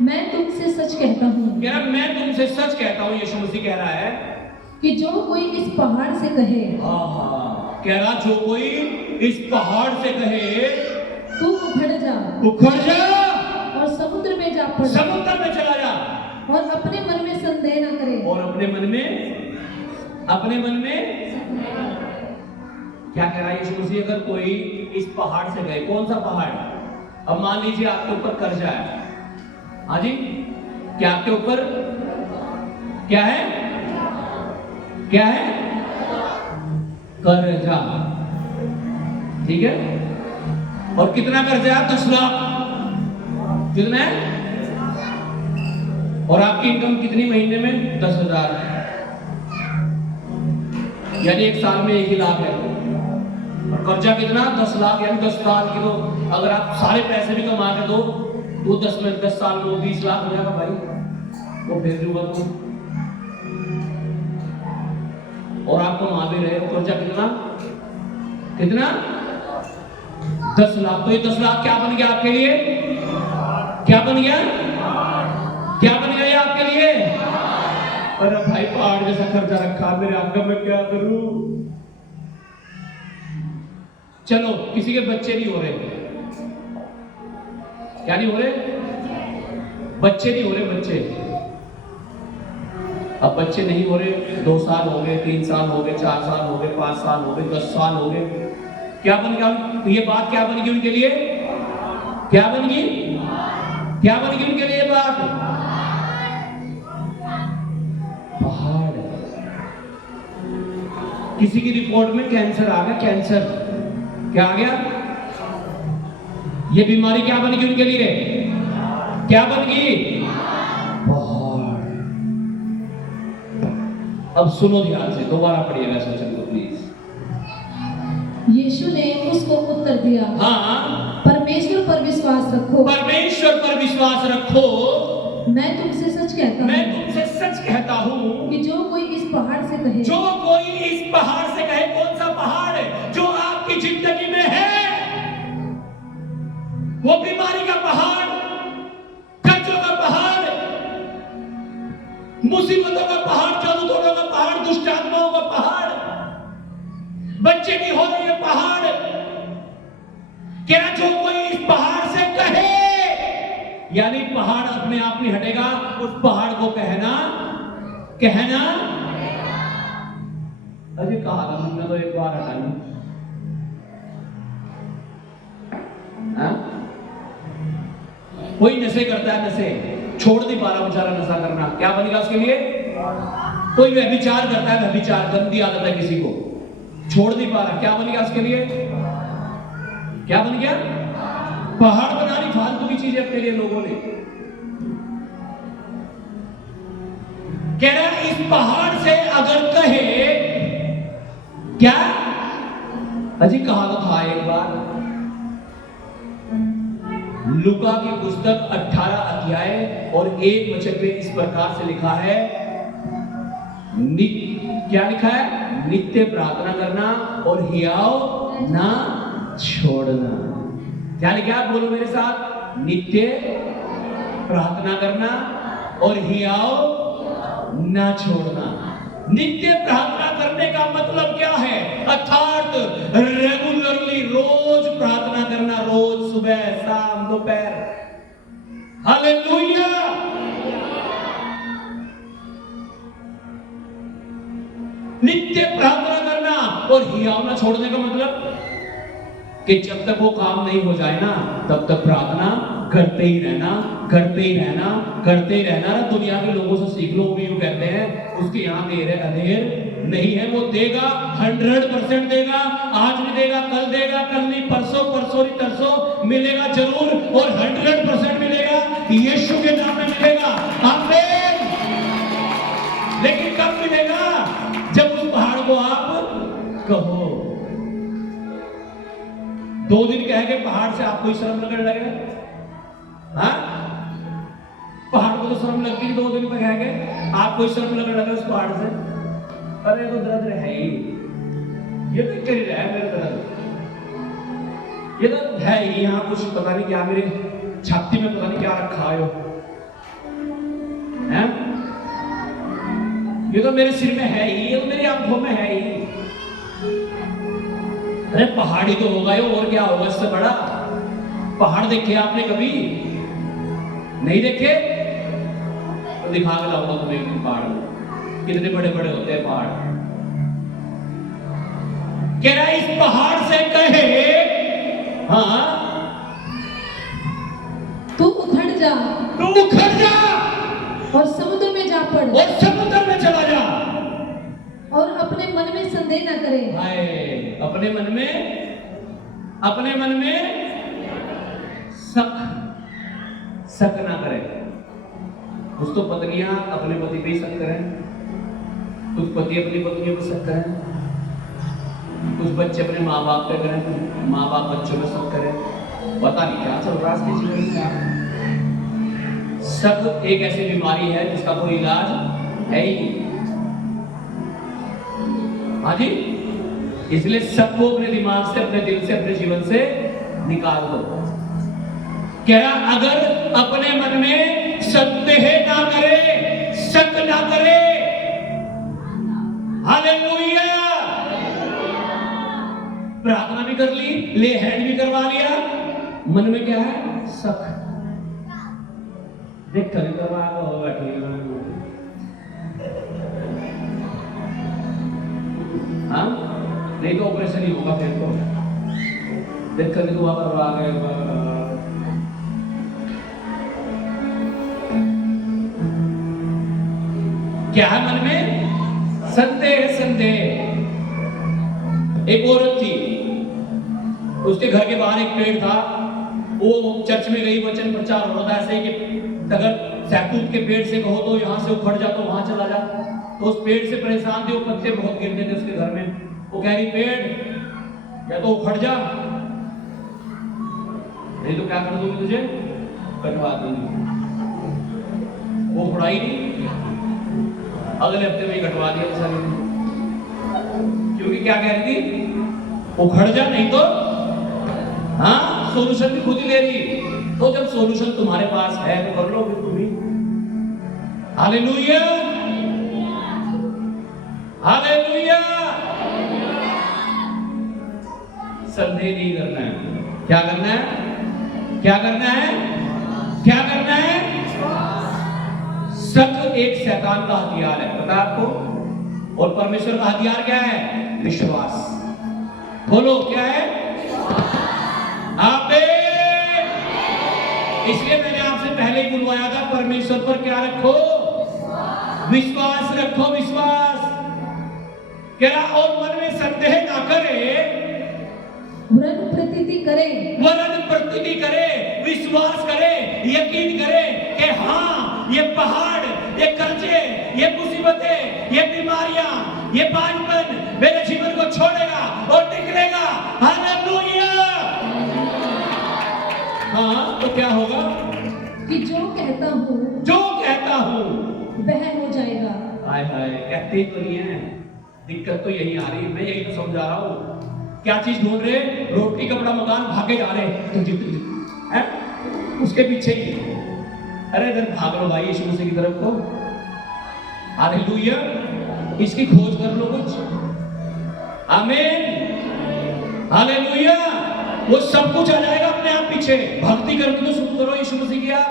मैं तुमसे सच कहता हूँ, मैं तुमसे सच कहता हूँ, यीशु मसीह कह रहा है कि जो कोई इस पहाड़ से कहे, कह रहा जो कोई इस पहाड़ से कहे, तू उखड़ जा और समुद्र में जा पड़, समुद्र में चला जा, और अपने मन में संदेह न करे। और अपने मन में क्या कह रहा है यीशु मसीह? अगर कोई इस पहाड़ से गए, कौन सा पहाड़? अब मान लीजिए आपके ऊपर कर्जा है। हाँ जी, क्या आपके ऊपर क्या है? कर्जा। ठीक है, और कितना कर्जा है? 10 लाख। कितना है? और आपकी इनकम कितनी महीने में? 10,000, यानी 1 साल में 1 लाख है। और कर्जा कितना? 10 लाख, यानी 10 साल की। तो अगर आप सारे पैसे भी कमा के दो तो 10 साल में 20 लाख हो जाएगा भाई, वो भेज दूंगा तो। और आप कमा भी रहे हो, कर्जा कितना? 10 लाख। तो ये 10 लाख क्या बन गया आपके लिए? क्या बन गया ये आपके लिए? अरे भाई पहाड़ जैसा खर्चा रखा मेरे आगे, मैं क्या करूं? चलो, किसी के बच्चे नहीं हो रहे। क्या नहीं हो रहे? बच्चे नहीं हो रहे, बच्चे। अब बच्चे नहीं हो रहे, 2 साल हो गए, 3 साल हो गए, 4 साल हो गए, 5 साल हो गए, 10 साल हो गए, क्या बन गया? ये बात क्या बन गई उनके लिए? क्या बन गई? क्या बन गई उनके लिए बात? पहाड़। किसी की रिपोर्ट में कैंसर आ गया, कैंसर क्या आ गया? ये बीमारी क्या बन गई उनके लिए? क्या बन गई? पहाड़। अब सुनो ध्यान से, दोबारा पढ़िएगा इस वचन को प्लीज। यीशु ने उसको उत्तर दिया, हाँ, परमेश्वर पर विश्वास रखो। परमेश्वर पर विश्वास रखो। मैं तुमसे सच कहता मैं हूँ तुमसे सच कहता हूँ कि जो कोई इस पहाड़ से कहे, जो कोई इस पहाड़ से कहे, कौन सा पहाड़ जो आपकी जिंदगी में है, वो बीमारी का पहाड़, कर्जों का पहाड़, मुसीबतों का पहाड़, जादू-टोनों का पहाड़, दुष्ट आत्माओं का पहाड़, बच्चे की हो रही है पहाड़, क्या जो कोई इस पहाड़ से कहे, यानी पहाड़ अपने आप नहीं हटेगा, उस पहाड़ को कहना अरे कहा था हमने तो एक बार हटाई। हाँ? कोई नशे करता है, नशे छोड़ नहीं पा रहा बेचारा नशा करना, क्या बनेगा उसके लिए? कोई व्यभिचार करता है, व्यभिचार गंदी आदत है किसी को, छोड़ नहीं पा रहा, क्या बनेगा उसके लिए? क्या बन गया? पहाड़ बना ली फालतू की चीजें अपने लिए लोगों ने। कह रहा इस पहाड़ से अगर कहे, क्या अजी कहा तो था एक बार, लूका की पुस्तक 18 अध्याय और 1 वचन में इस प्रकार से लिखा है, क्या लिखा है? नित्य प्रार्थना करना और हियाव ना छोड़ना। क्या लिखा है? बोलो मेरे साथ, नित्य प्रार्थना करना और हियाव ना छोड़ना। नित्य प्रार्थना करने का मतलब क्या है? अर्थात रेगुलरली, रोज प्रार्थना करना, रोज सुबह शाम दोपहर। हालेलुया। नित्य प्रार्थना करना और हियाव ना छोड़ने का मतलब कि जब तक वो काम नहीं हो जाए ना, तब तक प्रार्थना करते ही रहना, करते ही रहना, करते ही रहना। दुनिया के लोगों से सीख लो, भी यूं कहते हैं उसके यहाँ देर है अधेर नहीं है, वो देगा, 100% देगा, आज भी देगा, कल देगा, कल नहीं परसों, परसों नहीं तरसों मिलेगा जरूर, और 100% मिलेगा, यीशु के नाम में मिलेगा। आमीन। लेकिन कब मिलेगा? जब उस पहाड़ को आप कहो। 2 दिन कह के पहाड़ से आपको शर्म लगने लगेगा? हाँ? पहाड़ को तो शर्म लगती है, 2 दिन पे कह के आपको शर्म लगने लगे उस पहाड़ से। अरे तो दर्द है ही, ये तो कर रहा है मेरा दर्द, ये तो है ही, यहाँ कुछ पता नहीं क्या मेरे छाती में पता नहीं क्या रखा है, ये तो मेरे सिर में है ही, ये तो मेरी आंखों में है ही। अरे पहाड़ी तो होगा ये, और क्या होगा इससे बड़ा? पहाड़ देखे आपने कभी? नहीं देखे? तो दिखा के लाऊंगा तुम्हें एक पहाड़, कितने बड़े बड़े होते हैं पहाड़। कह रहा इस पहाड़ से कहे, हाँ तू उखड़ जा, तू उखड़ जा और समुद्र में जा पड़, और समुद्र में चला जा, और अपने मन में संदेह न करे। हाय, अपने मन में शक ना करे। कुछ तो पत्नियां अपने पति पे शक करें, कुछ पति अपनी पत्नियों पे शक करें, कुछ बच्चे अपने माँ बाप पे करें, कुछ माँ बाप बच्चों पे शक करें। पता नहीं क्या चल रहा है इसके जीवन में। शक एक ऐसी बीमारी है जिसका कोई इलाज है ही नहीं। हाँ जी, इसलिए शक को अपने दिमाग से, अपने दिल से, अपने जीवन से निकाल दो। कह रहा अगर अपने मन में संदेह ना करे, शक ना करे, हालेलुया, प्रार्थना भी कर ली, ले हैंड भी करवा लिया, मन में क्या है? शक। देख कर करवाएगा, हो बैठे हाँ, नहीं तो ऑपरेशन ही होगा फिर तो। देख कर दुआ करो आ गए। क्या है मन में? संदेह संदेह। एक औरत थी, उसके घर के बाहर एक पेड़ था, वो चर्च में गई, वचन प्रचार हो रहा था ऐसे ही कि अगर सहतूत के पेड़ से कहो तो यहाँ से उखड़ जा तो वहां चला जा। तो उस पेड़ से परेशान थे, वो पत्ते बहुत गिरते थे उसके घर में। वो कह रही पेड़ या तो उखड़ जा, नहीं तो क्या कर दूंगी तुझे, कटवा दूंगी। वो उखड़ाई नहीं, अगले हफ्ते में ही कटवा दिया बेचारी ने। क्योंकि क्या कह रही थी, उखड़ जा नहीं तो हाँ सोल्यूशन भी खुद ही ले रही। तो जब सोल्यूशन तुम्हारे पास है तो कर लो फिर तुम ही। Hallelujah hallelujah. संदेह नहीं करना है। क्या करना है? क्या करना है? क्या करना है? शक एक शैतान का हथियार है, पता है आपको? और परमेश्वर का हथियार क्या है? विश्वास। बोलो क्या है? आमीन। इसलिए मैंने आपसे पहले ही बुलवाया था, परमेश्वर पर क्या रखो? विश्वास रखो, विश्वास। क्या? और मन में संदेह ना करे, वरन प्रतीति करे, वरन प्रतीति करे, विश्वास करे, यकीन करे कि हाँ ये पहाड़, ये कर्जे, ये मुसीबतें, ये बीमारियां, ये बांझपन मेरे जीवन को छोड़ेगा और निकलेगा। हालेलुया। हाँ तो क्या होगा? कि जो कहता हूँ, जो कहता हूँ वह हो जाएगा। हाय हाय, कहते तो नहीं है। दिक्कत तो यही आ रही है, मैं यही तो समझा रहा हूँ। क्या चीज ढूंढ रहे? रोटी कपड़ा मकान, भागे जा रहे हैं उसके पीछे ही। अरे इधर भाग लो भाई यीशु मसीह की तरफ को। हालेलुया। इसकी खोज कर लो कुछ। आमीन हालेलुया। वो सब कुछ आ जाएगा अपने आप पीछे। भक्ति करके तो शुरू करो यीशु मसीह की, आप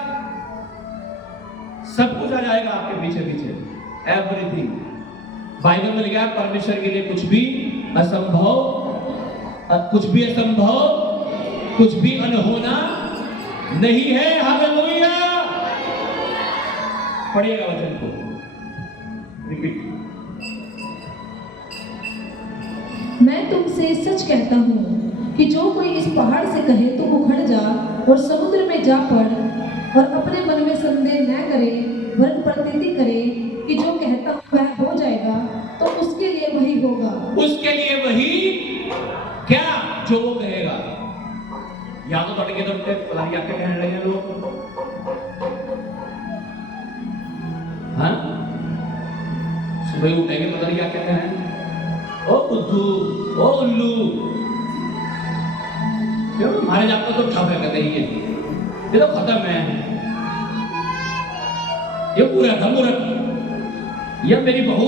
सब कुछ आ जाएगा आपके पीछे पीछे। एवरीथिंग। बाइबल में लिखा है परमेश्वर के लिए कुछ भी असंभव, कुछ भी असंभव, कुछ भी अनहोना नहीं है। हालेलुया। पढ़िएगा वचन को, रिपीट। मैं तुमसे सच कहता हूँ कि जो कोई इस पहाड़ से कहे तो उखड़ जा और समुद्र में जा पड़, और अपने मन में संदेह न करे, वरन प्रतीति करे कि जो कहता वह हो जाएगा, तो उसके लिए वही होगा। उसके लिए वही क्या? जो वो कहेगा। या तो तड़के तड़के पलारिया के कहने लगे लोग। हाँ सुबह उठेंगे पता नहीं क्या कहते हैं, ओ बुद्धू, ओ उल्लू। क्यों? हमारे जात तो ठप है, कहते ये तो खत्म है, ये पूरा था मूर्ख, ये मेरी बहू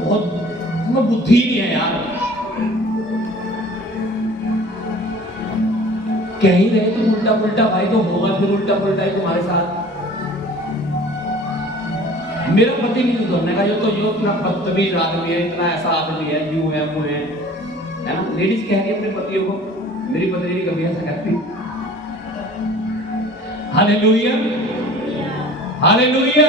बहुत बुद्धि नहीं है यार। कह ही रहे तुम उल्टा पुल्टा भाई, तो होगा फिर उल्टा पुल्टा ही तुम्हारे साथ। मेरा पति नहीं सुधरने का, तो यो इतना बदतमीज आदमी है, इतना ऐसा आदमी है, यूं है वो है ना। लेडीज कह रही है अपने पतियों को, मेरी पत्नी नहीं कभी ऐसा कहती। Hallelujah hallelujah.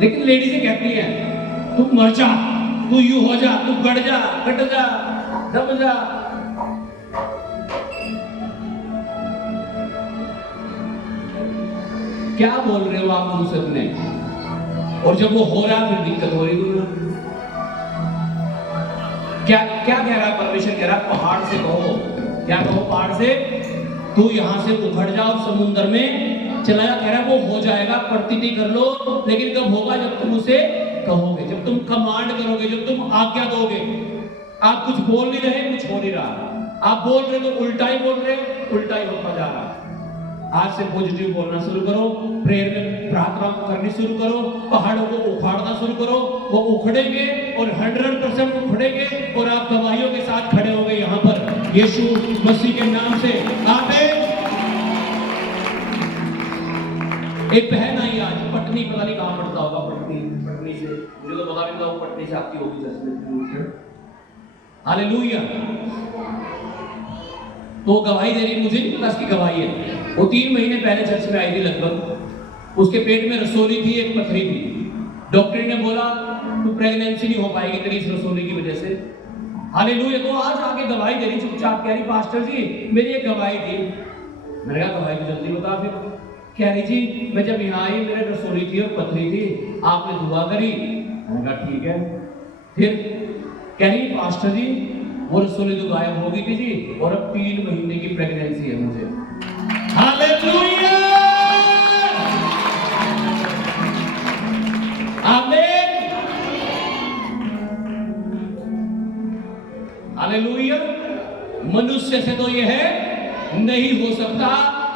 लेकिन लेडीज कहती है तू मर जा, तू यूं हो जा, तू गड़ जा, कट जा, दब जा। क्या बोल रहे हो आप मुंह से अपने? और जब वो हो रहा फिर दिक्कत हो रही है। क्या क्या कह रहा है परमेश्वर? कह रहा है पहाड़ से कहो। क्या कहो पहाड़ से? तू यहां से उखड़ जा और समुद्र में चला जा। कह रहा है वो हो जाएगा, प्रतीति कर लो। लेकिन कब होगा? जब तुम उसे कहोगे, जब तुम कमांड करोगे, जब तुम आज्ञा दोगे। आप कुछ बोल नहीं रहे, कुछ हो नहीं रहा। आप बोल रहे तो उल्टा ही बोल रहे, उल्टा ही होता जा रहा। आज से पॉजिटिव बोलना शुरू करो, प्रेयर में प्रार्थना करनी शुरू करो, पहाड़ों को उखाड़ना शुरू करो। वो उखड़ेंगे और 100% उखड़ेंगे और आप गवाहियों के साथ खड़े होंगे यहाँ पर यीशु मसीह के नाम से। आमीन। एक बहन आई आज पटनी, पता नहीं कहाँ पड़ता होगा, पटनी से मुझे तो पता नहीं था, वो पटनी से आपकी होगी। हालेलुया। तो गवाही दे रही, मुझे नहीं पता इसकी गवाही है। वो 3 महीने पहले चर्च में आई थी लगभग। उसके पेट में रसोली थी, एक पथरी थी। डॉक्टर ने बोला तू प्रेगनेंसी नहीं हो पाएगी तेरी इस रसोली की वजह से। हालेलुया। तो आज आके गवाही दे रही, चुपचाप कह रही पास्टर जी मेरी एक गवाही थी। मैंने कहा गवाही तो जल्दी बता फिर। कह रही जी मैं जब यहाँ आई मेरे रसोली थी और पथरी थी, आपने दुआ करी। मैंने कहा ठीक है। फिर कह रही पास्टर जी वो रसोली तो गायब हो गई थी जी, और अब 3 महीने की प्रेगनेंसी है मुझे। हालेलुया, आमीन, हालेलुया। मनुष्य से तो यह है नहीं हो सकता,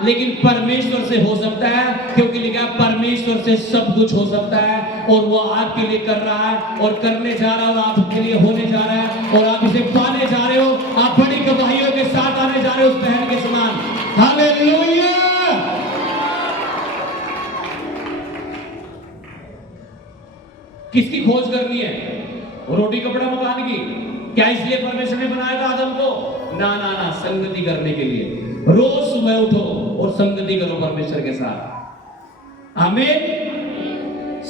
लेकिन परमेश्वर से हो सकता है, क्योंकि लिखा परमेश्वर से सब कुछ हो सकता है। और वो आपके लिए कर रहा है और करने जा रहा है, और आपके लिए होने जा रहा है, और आप इसे पाने जा रहे हो। आप बड़ी गवाहियों के साथ आने जा रहे हो उस बहन के समान। हालेलुया। किसकी खोज करनी है? रोटी कपड़ा मकान की? क्या इसलिए परमेश्वर ने बनाया था आदम को? ना ना ना, संगति करने के लिए। रोज सुबह उठो और संगति करो परमेश्वर के साथ। आमीन।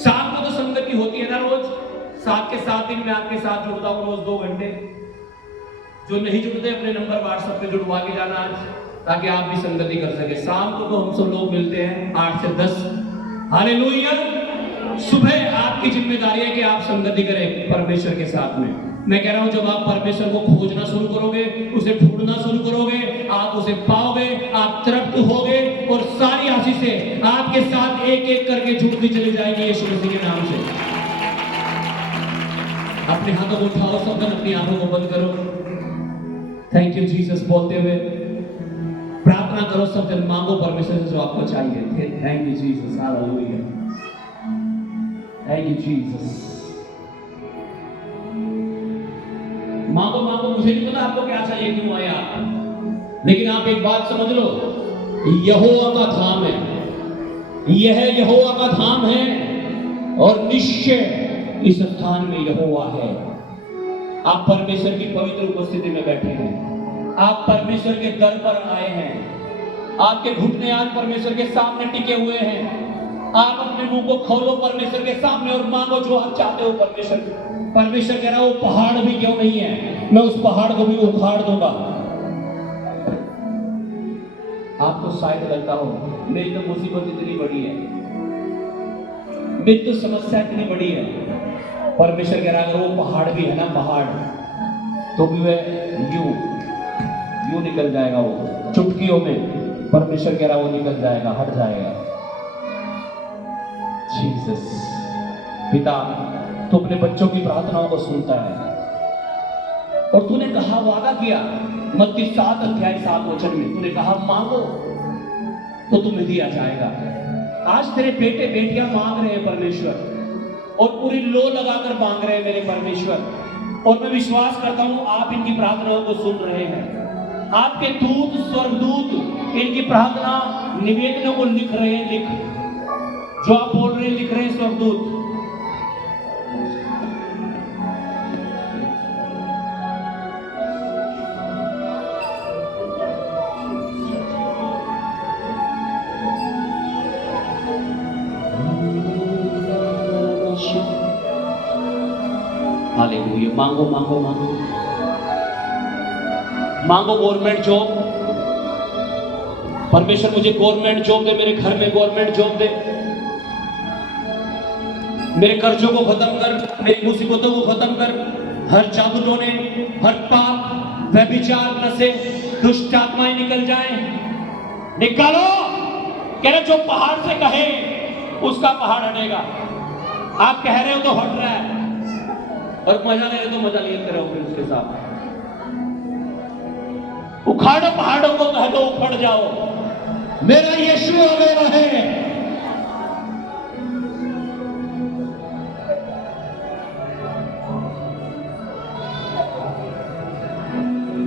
शाम को तो संगति होती है ना रोज। 7 के 7 दिन मैं आपके साथ जुड़ता हूं रोज 2 घंटे। जो नहीं जुड़ते अपने नंबर व्हाट्सएप पे जुड़वा के जाना आज, ताकि आप भी संगति कर सके। शाम को तो हम सब लोग मिलते हैं 8 से 10। हालेलुया। सुबह आपकी जिम्मेदारी है कि आप संगति करें परमेश्वर के साथ में। मैं कह रहा हूं जब आप परमेश्वर को खोजना शुरू करोगे, उसे ढूंढना शुरू करोगे, आप उसे पाओगे, आप तृप्त होगे, और सारी आशीषें आपके साथ एक एक करके जुड़ती चली जाएगी यीशु मसीह के नाम से। अपने हाथों को उठाओ, सब अपनी आंखों को बंद करो। थैंक यू जीसस बोलते हुए प्रार्थना करो, सब जन मांगो परमेश्वर से जो आपको चाहिए। Thank you Jesus, hallelujah, thank you Jesus. मांगो मांगो, मुझे नहीं पता आपको क्या चाहिए, क्यों आए आप, लेकिन आप एक बात समझ लो, यहोवा का धाम है, यह यहोवा का धाम है, और निश्चय इस स्थान में यहोवा है। आप परमेश्वर की पवित्र उपस्थिति में बैठे हैं, आप परमेश्वर के दर पर आए हैं, आपके घुटने आज परमेश्वर के सामने टिके हुए हैं। आप अपने मुंह को खोलो परमेश्वर के सामने और मांगो जो आप चाहते हो परमेश्वर। परमेश्वर कह रहा है वो पहाड़ भी क्यों नहीं है, मैं उस पहाड़ को भी उखाड़ दूंगा। आपको शायद लगता हो मेरी तो मुसीबत इतनी बड़ी है, मेरी तो समस्या इतनी बड़ी है। परमेश्वर कह रहा है अगर वो पहाड़ भी है ना, पहाड़, तो भी वह यूं निकल जाएगा, वो चुटकियों में परमेश्वर कह रहा है वो निकल जाएगा, हट जाएगा। जीसस। पिता तू अपने बच्चों की प्रार्थनाओं को सुनता है, और तूने कहा, वादा किया मत्ती 7 अध्याय 7 वचन में, तूने कहा मांगो तो तुम्हें दिया जाएगा। आज तेरे बेटे बेटियां मांग रहे हैं परमेश्वर, और पूरी लो लगाकर मांग रहे हैं मेरे परमेश्वर, और मैं विश्वास करता हूं आप इनकी प्रार्थनाओं को सुन रहे हैं। आपके दूत, स्वर्गदूत इनकी प्रार्थना निवेदनों को लिख रहे हैं, लिख जो आप बोल रहे हैं लिख रहे हैं स्वर्गदूत। हालेलुया। मांगो मांगो मांगो मांगो गवर्नमेंट जॉब। परमेश्वर मुझे गवर्नमेंट जॉब दे, मेरे घर में गवर्नमेंट जॉब दे, मेरे कर्जों को खत्म कर, मेरी मुसीबतों को खत्म कर, हर जादू टोने, हर पाप, व्यभिचार, नशे, दुष्ट आत्माएं निकल जाएं, निकालो। कह रहे जो पहाड़ से कहे उसका पहाड़ हटेगा। आप कह रहे हो तो हट रहा है, और मजा ले रहे तो मजा लेते रहो फिर उसके साथ। उखाड़ो पहाड़ों को, कह दो उखड़ जाओ, मेरा यीशु मेरा है।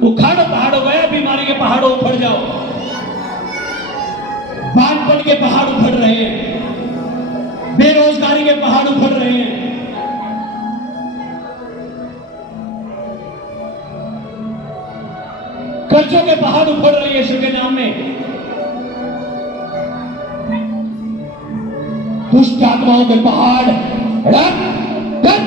उखाड़ो पहाड़ों, गया बीमारी के पहाड़ों उखड़ जाओ, बांझपन के पहाड़ उखड़ रहे हैं, बेरोजगारी के पहाड़ उखड़ रहे हैं। कर्जों के पहाड़ उखड़ रहे हैं यीशु के नाम में। दुष्ट आत्माओं के पहाड़ रख रख।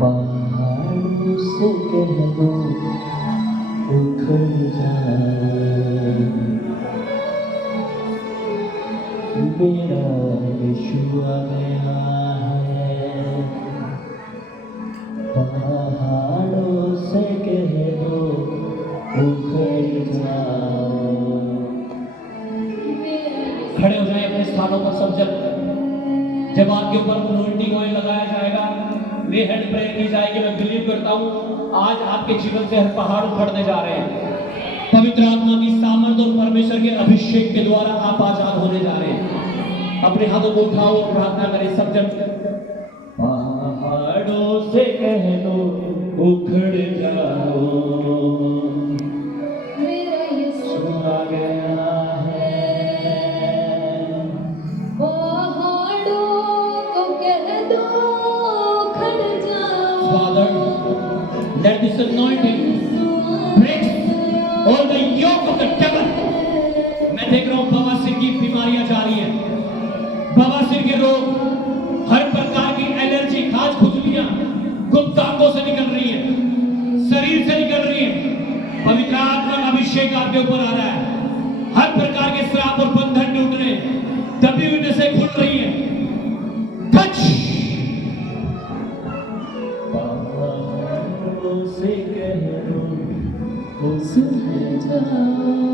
पहाड़ों से कह दो उखड़ जाए, मेरा यीशु आ गया है। पहाड़ों से कह दो उखड़ जाओ। खड़े हो जाए अपने स्थानों पर सब जन। जब आपके ऊपर अनॉइंटिंग ऑयल लगाया जाएगा, वे हैंड प्रेयर की जाएगी। मैं बिलीव करता हूँ आज आपके जीवन से हर पहाड़ उखड़ने जा रहे हैं। पवित्र आत्मा की सामर्थ और परमेश्वर के अभिषेक के द्वारा आप आजाद होने जा रहे हैं। अपने हाथों को उठाओ और प्रार्थना करें सब जन। पहाड़ों से कह दो उखड़ जाओ, मेरा यीशु आ गया है। पहाड़ों को कह दो खड़ जाओ। Father, let this anointing break all the yoke of the devil. मैं देख रहा हूँ बवासीर की बीमारियां जा रही है। बवासीर के रोग, हर प्रकार की एलर्जी, खाज खुजलियां गुप्तांगों से निकल रही है, शरीर से निकल रही है। पवित्र आत्मा का अभिषेक आपके ऊपर आ रहा है। हर प्रकार के श्राप और बंधन टूट रहे हैं, दबी हुई नसें खुल रही है। टच। पहाड़ों से कह दो सुधर जाओ।